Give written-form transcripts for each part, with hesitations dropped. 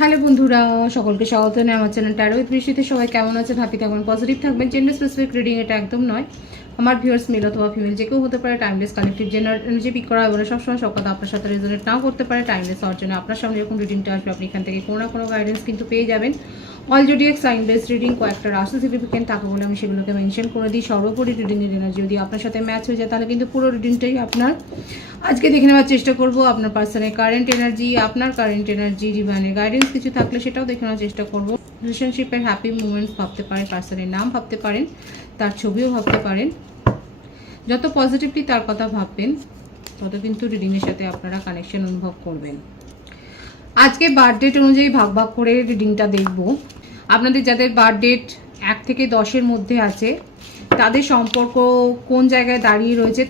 Hello বন্ধুরা, সকলকে স্বাগত জানাই আমার চ্যানেল ট্যারো উইথ বৃষ্টিতে। সবাই কেমন আছেন? হ্যাপি থাকবেন, পজিটিভ থাকবেন। জেন্ডার স্পেসিফিক রিডিং এটা একদম নয়। আমার ভিউয়ার্স মেল অথবা ফিমেল যে কেউ হতে পারে। টাইমলেস কালেক্টিভ জেনার এনার্জি পিক করা এবং সবসময় সব কথা আপনার সাথে রেজোনেট নাও করতে পারে। টাইমলেস হওয়ার জন্য আপনার সামনে যখন রিডিংটা আসবে আপনি এখান থেকে কোনো না কোনো গাইডেন্স কিন্তু পেয়ে যাবেন। All zodiac sign based reading কয়েকটা রাশি সিগনিফিকেন্ট থাকে বলে আমি সেগুলোকে মেনশন করে দিই। সর্বোপরি রিডিংয়ের এনার্জি যদি আপনার সাথে ম্যাচ হয়ে যায় তাহলে কিন্তু পুরো রিডিংটাই আপনার। আজকে দেখে নেওয়ার চেষ্টা করব আপনার পার্সনের কারেন্ট এনার্জি, আপনার কারেন্ট এনার্জি, ডিভাইনের গাইডেন্স কিছু থাকলে সেটাও দেখে নেওয়ার চেষ্টা করব। রিলেশনশিপের হ্যাপি মুমেন্টস ভাবতে পারেন, পার্সনের নাম ভাবতে পারেন, তার ছবিও ভাবতে পারেন। যত পজিটিভলি তার কথা ভাববেন তত কিন্তু রিডিংয়ের সাথে আপনারা কানেকশন অনুভব করবেন। আজকে বার্থ ডেট অনুযায়ী ভাগ ভাগ করে রিডিংটা দেখব। আপনাদের যাদের বার্থ ডেট 1 থেকে 10-এর মধ্যে আছে তাদের সম্পর্ক কোন জায়গায় দাঁড়িয়ে রয়েছে,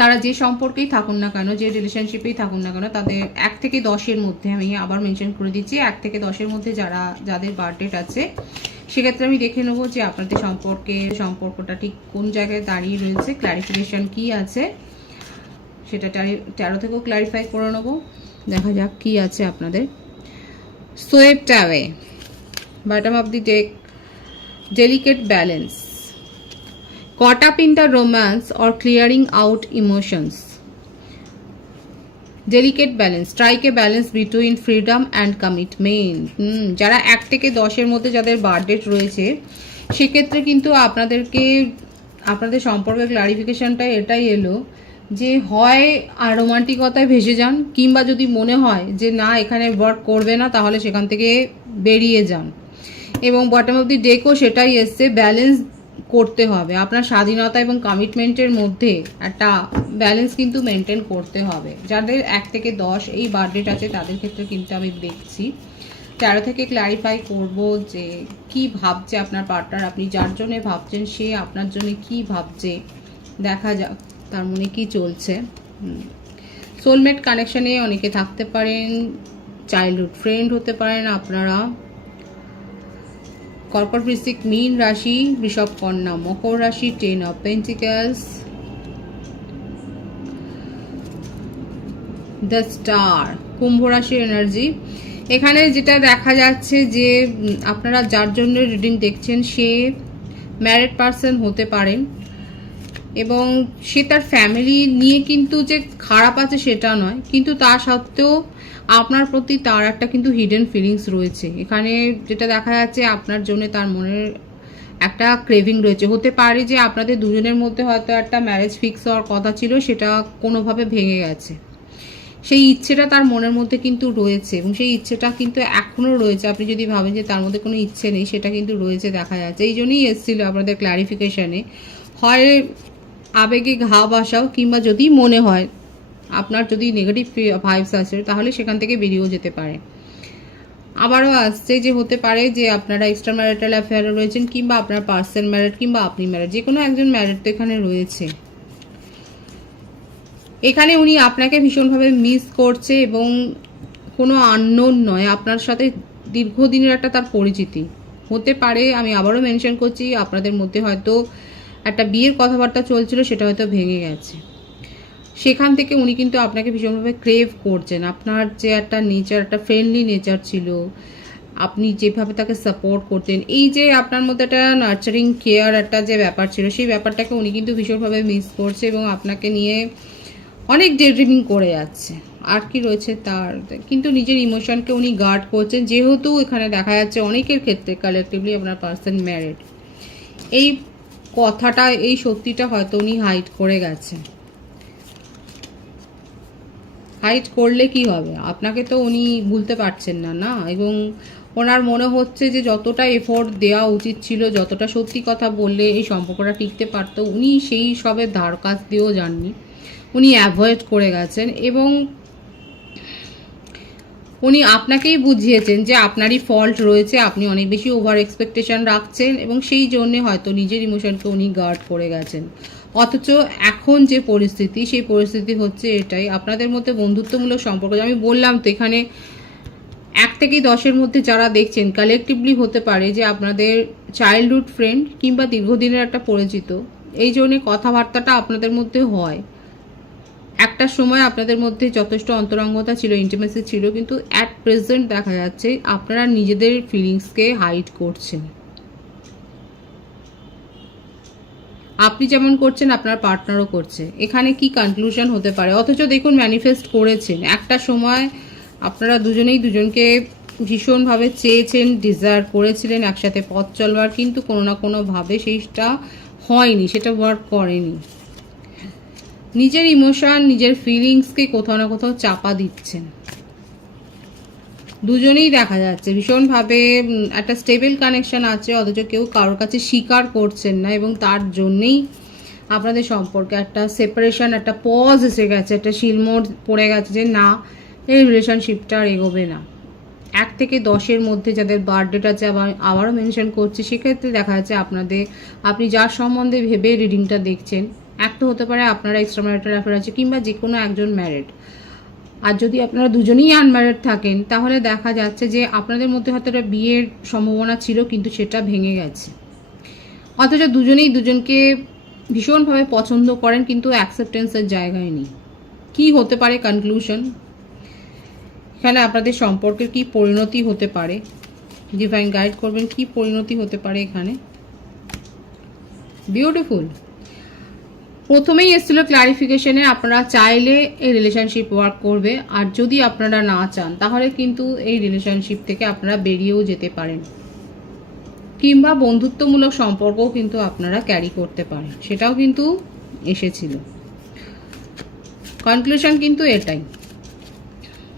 তারা যে সম্পর্কেই থাকুন না কেন, যে রিলেশনশিপেই থাকুন না কেন, তাদের 1 থেকে 10-এর মধ্যে, আমি আবার মেনশন করে দিচ্ছি 1 থেকে 10-এর মধ্যে যাদের বার্থ ডেট আছে সেক্ষেত্রে আমি দেখে নেবো যে আপনাদের সম্পর্কটা ঠিক কোন জায়গায় দাঁড়িয়ে রয়েছে, ক্ল্যারিফিকেশন কি আছে সেটা ট্যারো থেকেও ক্ল্যারিফাই করে নেবো। দেখা যাক কি আছে আপনাদের। Swept away, bottom of the deck, delicate balance, caught up in the romance or clearing out emotions, delicate balance, strike a balance between freedom and commitment. যারা 1 থেকে 10-এর মধ্যে যাদের বার্থডেট রয়েছে সেক্ষেত্রে কিন্তু আপনাদের সম্পর্কে ক্লারিফিকেশনটা এটাই এলো যে হয় আর রোমান্টিকতায় ভেসে যান, কিংবা যদি মনে হয় যে না এখানে ওয়ার্ক করবে না তাহলে সেখান থেকে বেরিয়ে যান। এবং বটম অফ দি ডেকও সেটাই এসছে, ব্যালেন্স করতে হবে। আপনার স্বাধীনতা এবং কমিটমেন্টের মধ্যে একটা ব্যালেন্স কিন্তু মেনটেন করতে হবে। যাদের 1 থেকে 10 এই বার্থডেট আছে তাদের ক্ষেত্রে কিন্তু আমি দেখছি 13 থেকে ক্ল্যারিফাই করব যে কি ভাবছে আপনার পার্টনার, আপনি যার জন্য ভাবছেন সে আপনার জন্য কি ভাবছে, দেখা যাক তার মনে কি চলছে। সোলমেট কানেকশনে অনেকে থাকতে পারেন, চাইল্ডহুড ফ্রেন্ড হতে পারেন আপনারা। কর্কট, বৃশ্চিক, মীন রাশি, বৃষভ, কন্যা, মকর রাশি, 10 অফ পেন্টিকলস, দ্য স্টার, কুম্ভ রাশির এনার্জি। এখানে যেটা দেখা যাচ্ছে যে আপনারা যার জন্য রিডিং দেখছেন সে ম্যারিড পারসন হতে পারেন এবং সে তার ফ্যামিলি নিয়ে কিন্তু যে খারাপ আছে সেটা নয়, কিন্তু তা সত্ত্বেও আপনার প্রতি তার একটা কিন্তু হিডেন ফিলিংস রয়েছে। এখানে যেটা দেখা যাচ্ছে আপনার জন্য তার মনের একটা ক্রেভিং রয়েছে। হতে পারে যে আপনাদের দুজনের মধ্যে হয়তো একটা ম্যারেজ ফিক্স হওয়ার কথা ছিল, সেটা কোনোভাবে ভেঙে গেছে। সেই ইচ্ছেটা তার মনের মধ্যে কিন্তু রয়েছে এবং সেই ইচ্ছেটা কিন্তু এখনও রয়েছে। আপনি যদি ভাবেন যে তার মধ্যে কোনো ইচ্ছে নেই, সেটা কিন্তু রয়েছে দেখা যাচ্ছে। এই জন্যই এসেছিল আপনাদের ক্ল্যারিফিকেশানে, হয় আবেগে ঘা বাসাও, কিংবা যদি মনে হয় আপনার যদি নেগেটিভ ভাইবস আসে তাহলে সেখান থেকে বেরিয়েও যেতে পারে। আবারও আসছে যে হতে পারে যে আপনারা এক্সট্রা ম্যারিটাল অ্যাফেয়ারে রয়েছেন, কিংবা আপনার পার্সন ম্যারিড, কিংবা আপনি ম্যারিড, যে কোনো একজন ম্যারিড তো এখানে রয়েছে। এখানে উনি আপনাকে ভীষণভাবে মিস করছে এবং কোনো আননোন নয়, আপনার সাথে দীর্ঘদিনের একটা তার পরিচিতি হতে পারে। আমি আবারও মেনশন করছি আপনাদের মধ্যে হয়তো একটা বিয়ের কথাবার্তা চলছিল, সেটা হয়তো ভেঙে গেছে। সেখান থেকে উনি কিন্তু আপনাকে ভীষণভাবে ক্রেভ করছেন। আপনার যে একটা নেচার, একটা ফ্রেন্ডলি নেচার ছিল, আপনি যেভাবে তাকে সাপোর্ট করতেন, এই যে আপনার মধ্যে একটা নার্চারিং কেয়ার একটা যে ব্যাপার ছিল, সেই ব্যাপারটাকে উনি কিন্তু ভীষণভাবে মিস করছে এবং আপনাকে নিয়ে অনেক ডে ড্রিমিং করে যাচ্ছে। আর কি রয়েছে তার, কিন্তু নিজের ইমোশনকে উনি গার্ড করছেন, যেহেতু এখানে দেখা যাচ্ছে অনেকের ক্ষেত্রে কালেকটিভলি আপনার পার্সন ম্যারিড। এই কথাটা, এই সত্যিটা হয়তো উনি হাইড করে গেছে। হাইড করলে কি হবে, আপনাকে তো উনি ভুলতে পারছেন না না, এবং ওনার মনে হচ্ছে যে যতটা এফোর্ট দেওয়া উচিত ছিল, যতটা সত্যি কথা বললে এই সম্পর্কটা টিকতে পারতো, উনি সেই সবের ধার কাছ দিয়েও যাননি, উনি অ্যাভয়েড করে গেছেন। এবং উনি আপনাকেই বুঝিয়েছেন যে আপনারই ফল্ট রয়েছে, আপনি অনেক বেশি ওভার এক্সপেকটেশন রাখছেন এবং সেই জন্যে হয়তো নিজের ইমোশনকে উনি গার্ড করে গেছেন। অথচ এখন যে পরিস্থিতি, সেই পরিস্থিতি হচ্ছে এটাই, আপনাদের মধ্যে বন্ধুত্বমূলক সম্পর্ক, আমি বললাম তো এখানে 1 থেকে 10-এর মধ্যে যারা দেখছেন কালেকটিভলি হতে পারে যে আপনাদের চাইল্ডহুড ফ্রেন্ড কিংবা দীর্ঘদিনের একটা পরিচিত। এই জন্যে কথাবার্তাটা আপনাদের মধ্যে হয়, একটা সময় আপনাদের মধ্যে যথেষ্ট অন্তরঙ্গতা ছিল, ইন্টিমেসি ছিল, কিন্তু অ্যাট প্রেজেন্ট দেখা যাচ্ছে আপনারা নিজেদের ফিলিংসকে হাইড করছেন। আপনি যেমন করছেন আপনার পার্টনারও করছে। এখানে কি কনক্লুশন হতে পারে? অথচ দেখুন ম্যানিফেস্ট করেছেন, একটা সময় আপনারা দুজনেই দুজনকে ভীষণভাবে চেয়েছেন, ডিজায়ার করেছিলেন একসাথে পথ চলবার, কিন্তু কোনো না কোনোভাবে সেইটা হয়নি, সেটা ওয়ার্ক করেনি। নিজের ইমোশন, নিজের ফিলিংসকে কোথাও না কোথাও চাপা দিচ্ছেন। দুজনেই দেখা যাচ্ছে ভীষণভাবে একটা স্টেবল কানেকশন আছে, অথচ কেউ কারোর কাছে স্বীকার করছেন না, এবং তার জন্যেই আপনাদের সম্পর্কে একটা সেপারেশন, একটা পজ এসে গেছে, একটা শিলমোড় পড়ে গেছে যে না, এই রিলেশনশিপটা আর এগোবে না। 1 থেকে 10-এর মধ্যে যাদের বার্থডেটা আছে, আবারও মেনশন করছি, সেক্ষেত্রে দেখা যাচ্ছে আপনি যার সম্বন্ধে ভেবে রিডিংটা দেখছেন, এক তো হতে পারে আপনারা এক্সট্রা ম্যারিটাল অ্যাফেয়ার আছে, কিংবা যে কোনো একজন ম্যারিড। আর যদি আপনারা দুজনেই আনম্যারিড থাকেন, তাহলে দেখা যাচ্ছে যে আপনাদের মধ্যে হয়তো একটা বিয়ের সম্ভাবনা ছিল, কিন্তু সেটা ভেঙে গেছে। অথচ দুজনেই দুজনকে ভীষণভাবে পছন্দ করেন, কিন্তু অ্যাকসেপ্টেন্সের জায়গায় নেই। কি হতে পারে কনক্লুশন? এখানে আপনাদের সম্পর্কের কি পরিণতি হতে পারে? ডিভাইন গাইড করবেন, কি পরিণতি হতে পারে এখানে। বিউটিফুল। প্রথমেই এসেছিল ক্লারিফিকেশনে, আপনারা চাইলে এই রিলেশনশিপ ওয়ার্ক করবে, আর যদি আপনারা না চান তাহলে কিন্তু এই রিলেশনশিপ থেকে আপনারা বেরিয়েও যেতে পারেন, কিংবা বন্ধুত্বমূলক সম্পর্কও কিন্তু আপনারা ক্যারি করতে পারেন, সেটাও কিন্তু এসেছিল। কনক্লুশন কিন্তু এটাই,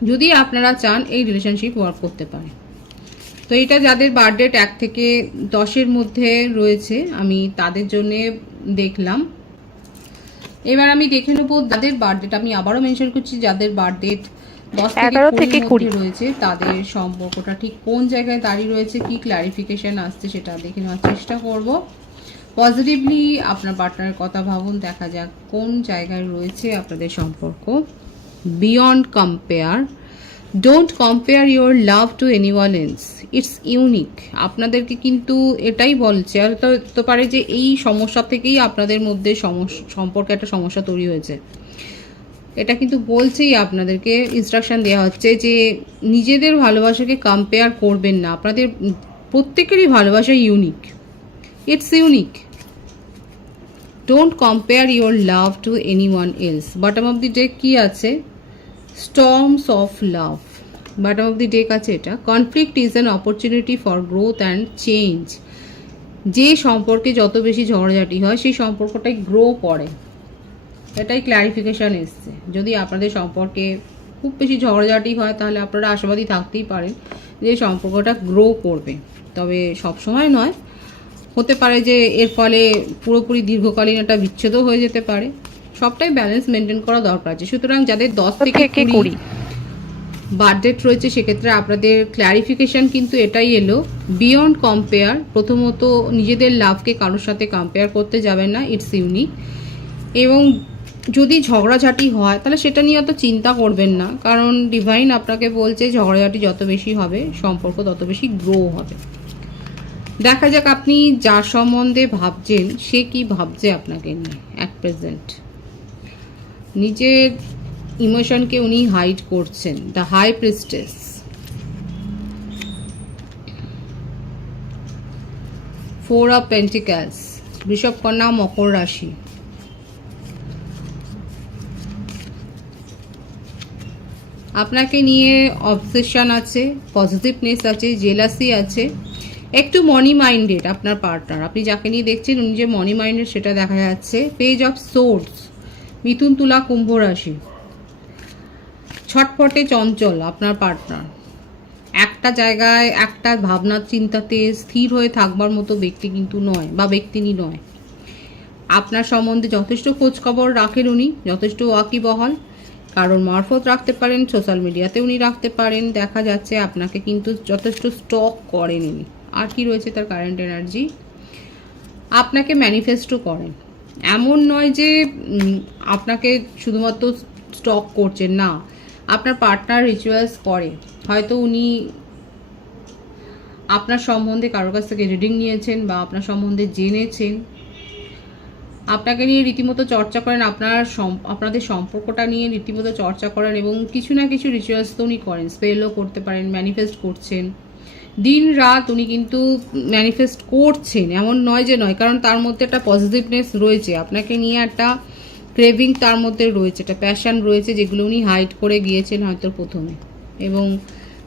যদি আপনারা চান এই রিলেশনশিপ ওয়ার্ক করতে পারে। তো এটা যাদের বার্থডেট 1 থেকে 10-এর মধ্যে রয়েছে, আমি তাদের জন্য দেখলাম। এবার আমি দেখে নেব যাদের বার্থডেট, আমি আবারও মেনশন করছি, যাদের বার্থডেট 10 থেকে 20 রয়েছে, তাদের সম্পর্কটা ঠিক কোন জায়গায় দাঁড়িয়ে রয়েছে, কি ক্লারিফিকেশন আসছে সেটা দেখে নেওয়ার চেষ্টা করব। পজিটিভলি আপনার পার্টনারের কথা ভাবুন, দেখা যাক কোন জায়গায় রয়েছে আপনাদের সম্পর্ক। Beyond compare, don't compare your love to anyone else, it's unique. আপনাদেরকে কিন্তু এটাই বলছে, আর হতে পারে যে এই সমস্যা থেকেই আপনাদের মধ্যে সম্পর্কে একটা সমস্যা তৈরি হয়েছে। এটা কিন্তু বলছেই, আপনাদেরকে ইনস্ট্রাকশন দেওয়া হচ্ছে যে নিজেদের ভালোবাসাকে কম্পেয়ার করবেন না, আপনাদের প্রত্যেকেরই ভালোবাসা unique, it's unique. Don't compare your love to anyone else. Bottom of the day কি আছে? Storms of love. Bottom of the deck আছে এটা। Conflict is an opportunity for growth and change. যে সম্পর্কে যত বেশি ঝগড়াঝাটি হয়, সেই সম্পর্কটাই গ্রো করে, এটাই ক্ল্যারিফিকেশান এসছে। যদি আপনাদের সম্পর্কে খুব বেশি ঝগড়াঝাটি হয়, তাহলে আপনারা আশাবাদী থাকতেই পারেন যে সম্পর্কটা গ্রো করবে, তবে সবসময় নয়। হতে পারে যে এর ফলে পুরোপুরি দীর্ঘকালীন একটা বিচ্ছেদও হয়ে যেতে পারে, সবটাই ব্যালেন্স মেনটেন করা দরকার আছে। সুতরাং যাদের 10 থেকে 20 বার্থডেট রয়েছে, সেক্ষেত্রে আপনাদের ক্ল্যারিফিকেশান কিন্তু এটাই এলো, বিয়ন্ড কম্পেয়ার। প্রথমত নিজেদের লাভকে কারোর সাথে কম্পেয়ার করতে যাবেন না, ইটস ইউনিক। এবং যদি ঝগড়াঝাটি হয়, তাহলে সেটা নিয়ে অত চিন্তা করবেন না, কারণ ডিভাইন আপনাকে বলছে ঝগড়াঝাটি যত বেশি হবে, সম্পর্ক তত বেশি গ্রো হবে। দেখা যাক আপনি যার সম্বন্ধে ভাবছেন সে কি ভাবছে আপনাকে নিয়ে অ্যাট প্রেজেন্ট। নিজের ইমোশনকে উনি হাইড করছেন। The high priestess, four of pentacles, বৃষভ, কন্যা, মকর রাশি। আপনাকে নিয়ে অবসেশন আছে, পজিটিভনেস আছে, জেলাসি আছে, একটু মানি মাইন্ডেড আপনার পার্টনার। আপনি যাকে নিয়ে দেখছেন উনি যে মানি মাইন্ডেড সেটা দেখা যাচ্ছে। পেজ অফ সোর্স, মিথুন, তুলা, কুম্ভ রাশি। ছটফটে চঞ্চল আপনার পার্টনার, একটা জায়গায় একটা ভাবনা চিন্তাতে স্থির হয়ে থাকবার মতো ব্যক্তি কিন্তু নয়, বা ব্যক্তিনি নয়। আপনার সম্বন্ধে যথেষ্ট খোঁজখবর রাখেন উনি, যথেষ্ট ওয়াকিবহাল, কারণ মারফত রাখতে পারেন, সোশ্যাল মিডিয়াতে উনি রাখতে পারেন। দেখা যাচ্ছে আপনাকে কিন্তু যথেষ্ট স্টক করেন উনি। আর কি রয়েছে তার কারেন্ট এনার্জি? আপনাকে ম্যানিফেস্টও করেন। এমন নয় যে আপনাকে শুধুমাত্র স্টক করছেন, না, আপনার পার্টনার রিচুয়ালস করে। হয়তো উনি আপনার সম্বন্ধে কারোর কাছ থেকে রিডিং নিয়েছেন, বা আপনার সম্বন্ধে জেনেছেন, আপনাকে নিয়ে রীতিমতো চর্চা করেন, আপনাদের সম্পর্কটা নিয়ে রীতিমতো চর্চা করেন এবং কিছু না কিছু রিচুয়ালস তো উনি করেন, স্পেলও করতে পারেন, ম্যানিফেস্ট করছেন দিন রাত উনি কিন্তু ম্যানিফেস্ট করছেন, এমন নয় যে নয়, কারণ তার মধ্যে একটা পজিটিভনেস রয়েছে, আপনাকে নিয়ে একটা ক্রেভিং তার মধ্যে রয়েছে, একটা প্যাশন রয়েছে, যেগুলো উনি হাইড করে গিয়েছেন হয়তো প্রথমে, এবং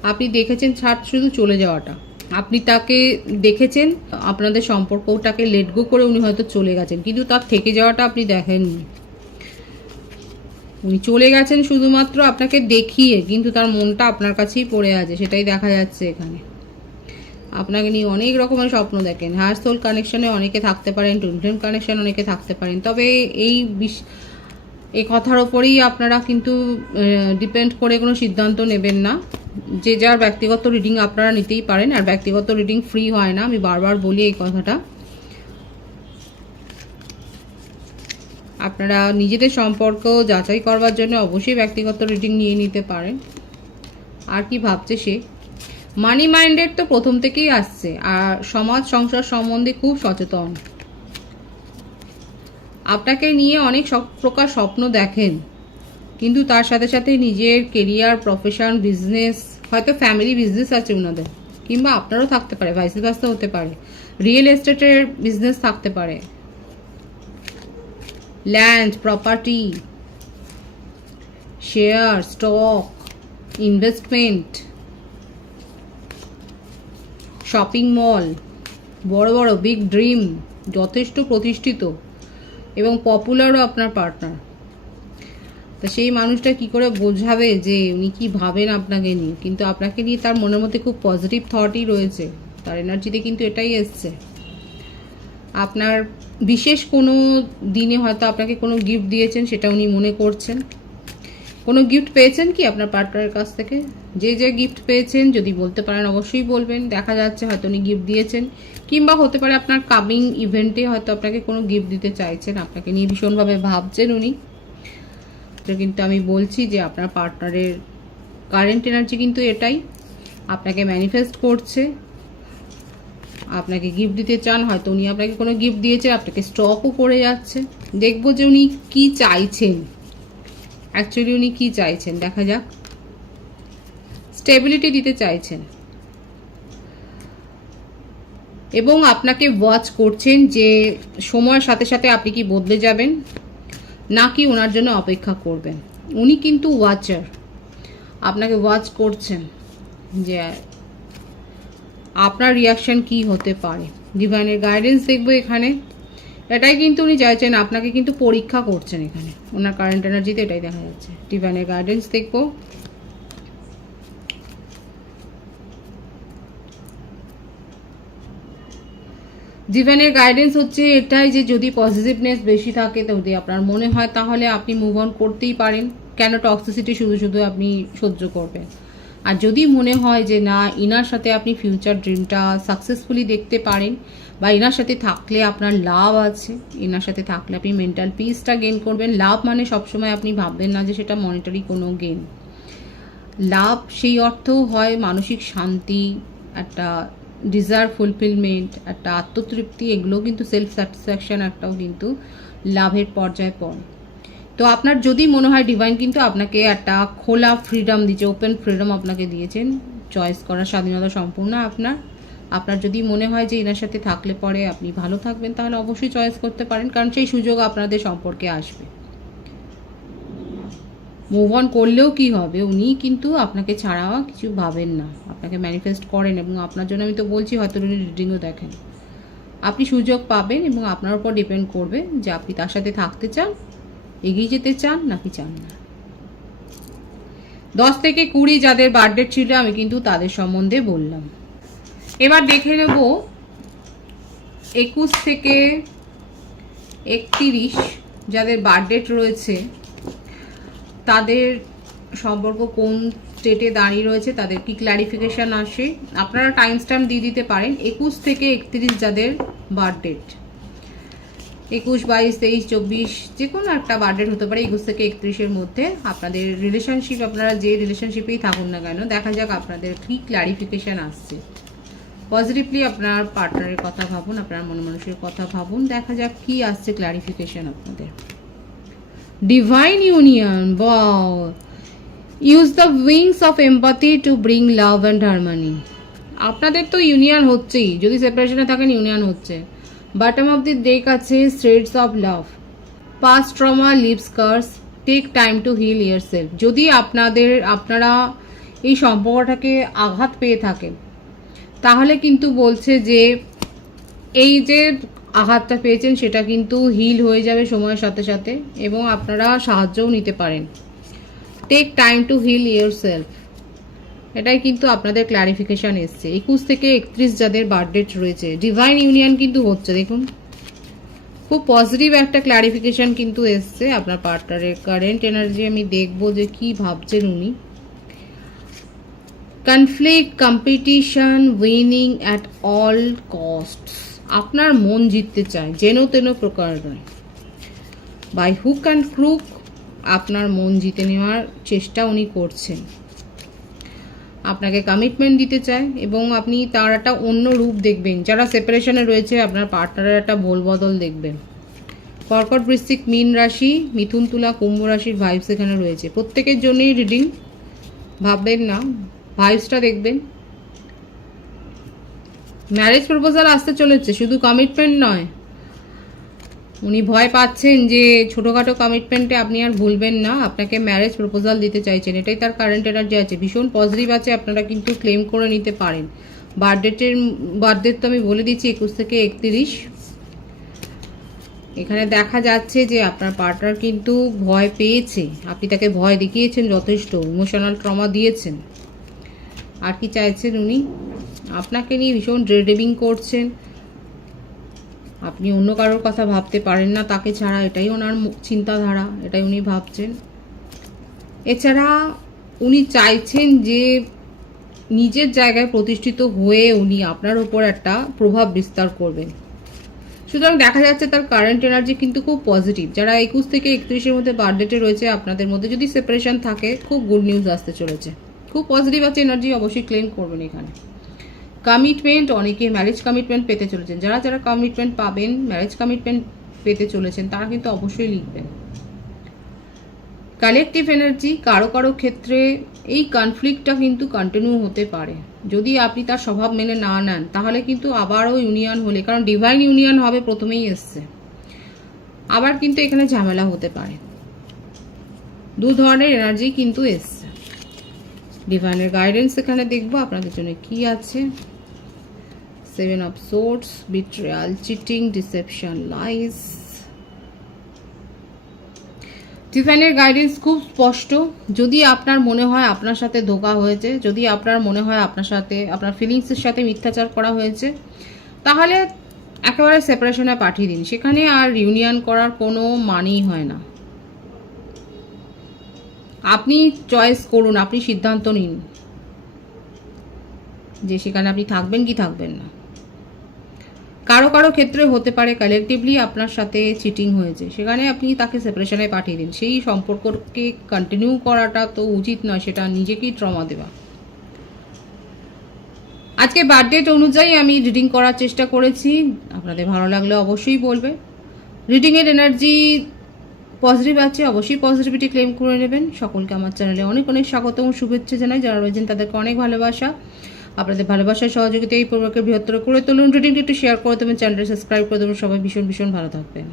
আপনি দেখেছেন শুধু চলে যাওয়াটা, আপনি তাকে দেখেছেন, আপনাদের সম্পর্কটাকে লেট গো করে উনি হয়তো চলে গেছেন, কিন্তু তার থেকে যাওয়াটা আপনি দেখেননি। উনি চলে গেছেন শুধুমাত্র আপনাকে দেখিয়ে, কিন্তু তার মনটা আপনার কাছেই পড়ে আছে, সেটাই দেখা যাচ্ছে এখানে। আপনাকে নিয়ে অনেক রকমের স্বপ্ন দেখেন, হায়ার সোল কানেকশনে অনেকে থাকতে পারেন, টুইন ফ্লেম কানেকশন অনেকে থাকতে পারেন, তবে এই কথার ওপরেই আপনারা কিন্তু ডিপেন্ড করে কোনো সিদ্ধান্ত নেবেন না। যে যার ব্যক্তিগত রিডিং আপনারা নিতেই পারেন, আর ব্যক্তিগত রিডিং ফ্রি হয় না, আমি বারবার বলি এই কথাটা। আপনারা নিজেদের সম্পর্ক যাচাই করবার জন্য অবশ্যই ব্যক্তিগত রিডিং নিয়ে নিতে পারেন। আর কি ভাবছে সে, মানি মাইন্ডেড তো প্রথম থেকেই আসছে, আর সমাজ সংসার সম্বন্ধে খুব সচেতন, আপনাকে নিয়ে অনেক প্রকার স্বপ্ন দেখেন, কিন্তু তার সাথে সাথে নিজের কেরিয়ার, প্রফেশন, বিজনেস, হয়তো ফ্যামিলি বিজনেস আছে ওনাদের, কিংবা আপনারও থাকতে পারে, ভাইস ভার্সা হতে পারে, রিয়েল এস্টেটের বিজনেস থাকতে পারে, land, property, share, stock, investment, shopping mall, বড় বড় বিগ ড্রিম, যথেষ্ট প্রতিষ্ঠিত এবং পপুলারও আপনার পার্টনার। তা সেই মানুষটা কি করে বোঝাবে যে উনি কি ভাবেন আপনাকে নিয়ে, কিন্তু আপনাকে নিয়ে তার মনের মধ্যে খুব পজিটিভ থটই রয়েছে, তার এনার্জিতে কিন্তু এটাই এসছে। আপনার বিশেষ কোনো দিনে হয়তো আপনাকে কোনো গিফট দিয়েছেন, সেটা উনি মনে করছেন। কোনো গিফট পেয়েছেন কি আপনার পার্টনারের কাছ থেকে? যে গিফট পেয়েছেন যদি বলতে পারেন অবশ্যই বলবেন। দেখা যাচ্ছে হয়তো উনি গিফট দিয়েছেন, কিংবা হতে পারে আপনার কামিং ইভেন্টে হয়তো আপনাকে কোনো গিফট দিতে চাইছেন, আপনাকে নিয়ে ভীষণভাবে ভাবছেন উনি। তো কিন্তু আমি বলছি যে আপনার পার্টনারের কারেন্ট এনার্জি কিন্তু এটাই, আপনাকে ম্যানিফেস্ট করছে, আপনাকে গিফট দিতে চান, হয়তো উনি আপনাকে কোনো গিফট দিয়েছে, আপনাকে স্টকও করে যাচ্ছে। দেখবো যে উনি কি চাইছেন, অ্যাকচুয়ালি উনি কি চাইছেন, দেখা যাক। স্টেবিলিটি দিতে চাইছেন এবং আপনাকে ওয়াচ করছেন যে সময়ের সাথে সাথে আপনি কি বদলে যাবেন নাকি ওনার জন্য অপেক্ষা করবেন। উনি কিন্তু ওয়াচার, আপনাকে ওয়াচ করছেন যে আপনার রিয়াকশন কি হতে পারে। ডিভাইনের গাইডেন্স দেখবো এখানে, এটাই কিন্তু উনি চাইছেন, আপনাকে কিন্তু পরীক্ষা করছেন এখানে, ওনার কারেন্ট এনার্জিতে এটাই দেখা যাচ্ছে। ডিভাইনের গাইডেন্স দেখবো, ডিভাইনের গাইডেন্স হচ্ছে এটাই যে যদি পজিটিভনেস বেশি থাকে, যদি আপনার মনে হয় তাহলে আপনি মুভ অন করতেই পারেন, কেন টক্সিসিটি শুধু শুধু আপনি সহ্য করবেন। আর যদি মনে হয় যে না, ইনার সাথে আপনি ফিউচার ড্রিমটা সাকসেসফুলি দেখতে পারেন, বা ইনার সাথে থাকলে আপনার লাভ আছে, ইনার সাথে থাকলে আপনি মেন্টাল পিসটা গেইন করবেন। লাভ মানে সবসময় আপনি ভাববেন না যে সেটা মনিটারি কোনো গেইন। লাভ সেই অর্থও হয় মানসিক শান্তি, একটা ডিজায়ার ফুলফিলমেন্ট, একটা আত্মতৃপ্তি, এগুলো কিন্তু সেলফ স্যাটিসফ্যাকশন একটাও কিন্তু লাভের পর্যায়ে পড়ে। তো আপনার যদি মনে হয় ডিভাইন কিন্তু আপনাকে একটা খোলা ফ্রিডম দিয়েছে, ওপেন ফ্রিডম আপনাকে দিয়েছেন, চয়েস করার স্বাধীনতা সম্পূর্ণ আপনার যদি মনে হয় যে এনার সাথে থাকলে পরে আপনি ভালো থাকবেন, তাহলে অবশ্যই চয়েস করতে পারেন, কারণ সেই সুযোগ আপনাদের সম্পর্কে আসবে। মুভ অন করলেও কি হবে, উনি কিন্তু আপনাকে ছাড়া কিছু ভাবেন না, আপনাকে ম্যানিফেস্ট করেন, এবং আপনার জন্য আমি তো বলছি হয়তো উনি রিডিংও দেখেন। আপনি সুযোগ পাবেন এবং আপনার উপর ডিপেন্ড করবে যে আপনি তার সাথে থাকতে চান, এগিয়ে যেতে চান নাকি চান না। 10 থেকে 20 যাদের বার্থডে ছিল আমি কিন্তু তাদের সম্বন্ধে বললাম। এবার দেখে নেব 21 থেকে 31 যাদের বার্থডে রয়েছে, তাদের সম্পর্ক কোন স্টেটে দাঁড়িয়ে রয়েছে, তাদের কি ক্ল্যারিফিকেশান আসে। আপনারা টাইম স্ট্যাম্প দিয়ে দিতে পারেন। 21 থেকে 31 যাদের বার্থডে, 21, 22, 23, 24 যে কোনো একটা বার্থডে হতে পারে, 21 থেকে 31-এর মধ্যে আপনাদের রিলেশনশিপ, আপনারা যে রিলেশনশিপেই থাকুন না কেন, দেখা যাক আপনাদের কি ক্ল্যারিফিকেশান আসছে। পজিটিভলি আপনার পার্টনারের কথা ভাবুন, আপনার মন মানুষের কথা ভাবুন, দেখা যাক কি আসছে ক্লারিফিকেশন আপনাদের। Divine union, wow, use the wings of empathy to bring love and harmony. আপনাদের তো ইউনিয়ন হচ্ছেই, যদি সেপারেশনে থাকেন ইউনিয়ন হচ্ছে। বটম অফ দি ডেক আছে threads of love, past trauma leaves scars, take time to heal yourself. যদি আপনারা এই সম্পর্কটাকে আঘাত পেয়ে থাকেন, তাহলে কিন্তু বলছে যে এই যে আঘাতটা পেয়েছেন সেটা কিন্তু হিল হয়ে যাবে সময়ের সাথে সাথে, এবং আপনারা সাহায্যও নিতে পারেন। Take time to heal yourself, এটাই কিন্তু আপনাদের ক্লারিফিকেশন এসছে। 21 থেকে 31 যাদের বার্থডেট রয়েছে, ডিভাইন ইউনিয়ন কিন্তু হচ্ছে। দেখুন খুব পজিটিভ একটা ক্লারিফিকেশন কিন্তু এসছে আপনার পার্টনারের কারেন্ট এনার্জি। আমি দেখবো যে কি ভাবছেন উনি। Conflict, competition, winning at all cost. আপনার মন জিততে চায়, যেন তেন প্রকার নয়, বাই হুক অ্যান্ড ক্রুক আপনার মন জিতে নেওয়ার চেষ্টা উনি করছেন। আপনাকে কমিটমেন্ট দিতে চায় এবং আপনি তার একটা অন্য রূপ দেখবেন। যারা সেপারেশনে রয়েছে আপনার পার্টনারের একটা বদল দেখবেন। কর্কট, বৃশ্চিক, মীন রাশি, মিথুন, তুলা, কুম্ভ রাশির ভাইবস এখানে রয়েছে। প্রত্যেকের জন্যই রিডিং, ভাববেন না, ভাইবসটা দেখবেন। ম্যারেজ প্রপোজাল আসতে চলেছে, শুধু কমিটমেন্ট নয়। উনি ভয় পাচ্ছেন যে ছোটোখাটো কমিটমেন্টে আপনি আর ভুলবেন না, আপনাকে ম্যারেজ প্রপোজাল দিতে চাইছেন, এটাই তার কারেন্ট এনার্জি আছে। ভীষণ পজিটিভ আছে, আপনারা কিন্তু ক্লেম করে নিতে পারেন। বার্থডেট তো আমি বলে দিচ্ছি 21 থেকে 31। এখানে দেখা যাচ্ছে যে আপনার পার্টনার কিন্তু ভয় পেয়েছে, আপনি তাকে ভয় দেখিয়েছেন যথেষ্ট, ইমোশনাল ট্রমা দিয়েছেন। আর কি চাইছেন উনি? আপনাকে নিয়ে ভীষণ ড্রেডিং করছেন। আপনি অন্য কারোর কথা ভাবতে পারেন না তাকে ছাড়া, এটাই ওনার চিন্তাধারা, এটাই উনি ভাবছেন। এছাড়া উনি চাইছেন যে নিজের জায়গায় প্রতিষ্ঠিত হয়ে উনি আপনার উপর একটা প্রভাব বিস্তার করবেন। সুতরাং দেখা যাচ্ছে তার কারেন্ট এনার্জি কিন্তু খুব পজিটিভ। যারা 21 থেকে 31-এর মধ্যে বার্থডেটে রয়েছে, আপনাদের মধ্যে যদি সেপারেশন থাকে, খুব গুড নিউজ আসতে চলেছে। খুব পজিটিভ আছে এনার্জি, অবশ্যই ক্লেম করবেন এখানে। কমিটমেন্ট, অনেকে ম্যারেজ কমিটমেন্ট পেতে চলেছেন। যারা কমিটমেন্ট পাবেন, ম্যারেজ কমিটমেন্ট পেতে চলেছেন, তারা কিন্তু অবশ্যই লিখবেন। কালেকটিভ এনার্জি, কারো ক্ষেত্রে এই কনফ্লিক্টটা কিন্তু কন্টিনিউ হতে পারে। যদি আপনি তার স্বভাব মেনে না নেন, তাহলে কিন্তু আবারও ইউনিয়ন হলে, কারণ ডিভাইন ইউনিয়ন হবে প্রথমেই এসছে, আবার কিন্তু এখানে ঝামেলা হতে পারে। দু ধরনের এনার্জি কিন্তু এসছে। ডিভাইনের গাইডেন্স এখানে দেখবো আপনাদের জন্য কি আছে। 7 of Swords, betrayal, cheating, deception, lies. ডিভাইনের গাইডেন্স খুব স্পষ্ট। যদি আপনার মনে হয় আপনার সাথে ধোঁকা হয়েছে, যদি আপনার মনে হয় আপনার সাথে, আপনার ফিলিংসের সাথে মিথ্যাচার করা হয়েছে, তাহলে একেবারে সেপারেশনে পাঠিয়ে দিন। সেখানে আর ইউনিয়ন করার কোনো মানেই হয় না। আপনি চয়েস করুন, আপনি সিদ্ধান্ত নিন যে সেখানে আপনি থাকবেন কি থাকবেন না। কারো ক্ষেত্রে হতে পারে কালেকটিভলি আপনার সাথে চিটিং হয়েছে, সেখানে আপনি তাকে সেপারেশনে পাঠিয়ে দিন। সেই সম্পর্ককে কন্টিনিউ করাটা তো উচিত নয়, সেটা নিজেকেই ট্রমা দেওয়া। আজকে বার্থডেট অনুযায়ী আমি রিডিং করার চেষ্টা করেছি, আপনাদের ভালো লাগলে অবশ্যই বলবে। রিডিংয়ের এনার্জি পজিটিভ আছে, অবশ্যই পজিটিভিটি ক্লেম করে নেবেন। সকলকে আমার চ্যানেলে অনেক স্বাগত এবং শুভেচ্ছা জানাই। যারা রয়েছেন তাদেরকে অনেক ভালোবাসা। আপনাদের ভালোবাসার সহযোগিতা এই পরিবারকে বৃহত্তর করে তুলুন। রিডিংটি একটু শেয়ার করে দেবেন, চ্যানেলটি সাবস্ক্রাইব করে দেবেন। সবাই ভীষণ ভালো থাকবেন।